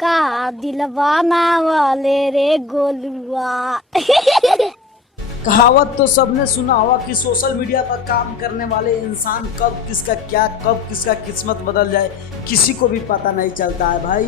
का दिलवाना वाले रे गोलुआ। कहावत तो सबने सुना होगा कि सोशल मीडिया पर काम करने वाले इंसान कब किसका क्या कब किसका किस्मत बदल जाए किसी को भी पता नहीं चलता है भाई।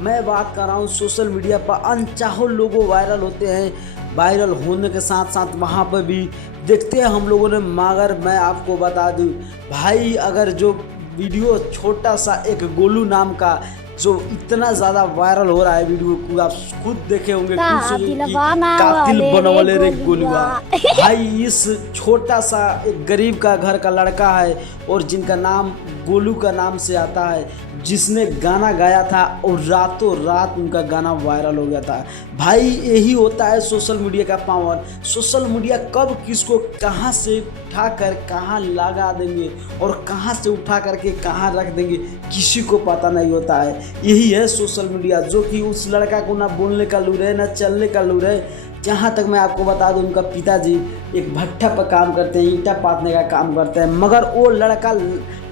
मैं बात कर रहा हूँ सोशल मीडिया पर अनचाहो लोगों वायरल होते हैं। वायरल होने के साथ साथ वहाँ पर भी देखते हैं हम लोगों ने। मगर मैं आपको बता दूँ भाई, अगर जो वीडियो छोटा सा एक गोलू नाम का जो इतना ज़्यादा वायरल हो रहा है वीडियो को, आप खुद देखे होंगे, का खुद सोचे कि दिलवाना कातिल वाले बनवले रे रे गोलुआ। गोलुआ। भाई इस छोटा सा एक गरीब का घर का लड़का है और जिनका नाम गोलू का नाम से आता है, जिसने गाना गाया था और रातों रात उनका गाना वायरल हो गया था। भाई यही होता है सोशल मीडिया का पावर। सोशल मीडिया कब किसको कहाँ से उठा कर कहाँ लगा देंगे और कहाँ से उठा करके कहाँ रख देंगे किसी को पता नहीं होता है। यही है सोशल मीडिया, जो कि उस लड़का को ना बोलने का लूर है ना चलने का लूर है। जहाँ तक मैं आपको बता दूं, उनका पिताजी एक भट्ठा पर काम करते हैं, ईंटा पाथने का काम करते हैं। मगर वो लड़का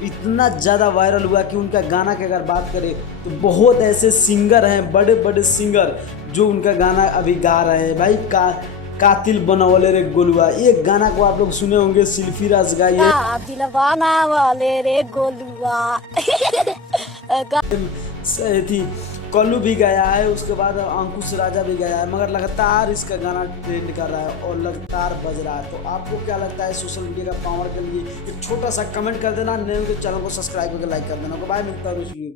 इतना ज़्यादा वायरल हुआ कि उनका गाना की अगर बात करें तो बहुत ऐसे सिंगर हैं, बड़े बड़े सिंगर, जो उनका गाना अभी गा रहे हैं। भाई कातिल बनवले रे गोलुआ, एक गाना को आप लोग सुने होंगे, सिल्फी राज गाई है। का दिलवाना वाले रे गोलुआ। थी कल्लू भी गया है, उसके बाद अंकुश राजा भी गया है, मगर लगातार इसका गाना ट्रेंड कर रहा है और लगातार बज रहा है। तो आपको क्या लगता है सोशल मीडिया का पावर के लिए? एक छोटा सा कमेंट कर देना, नहीं तो चैनल को सब्सक्राइब करके लाइक कर देना। बाय, मिलता है।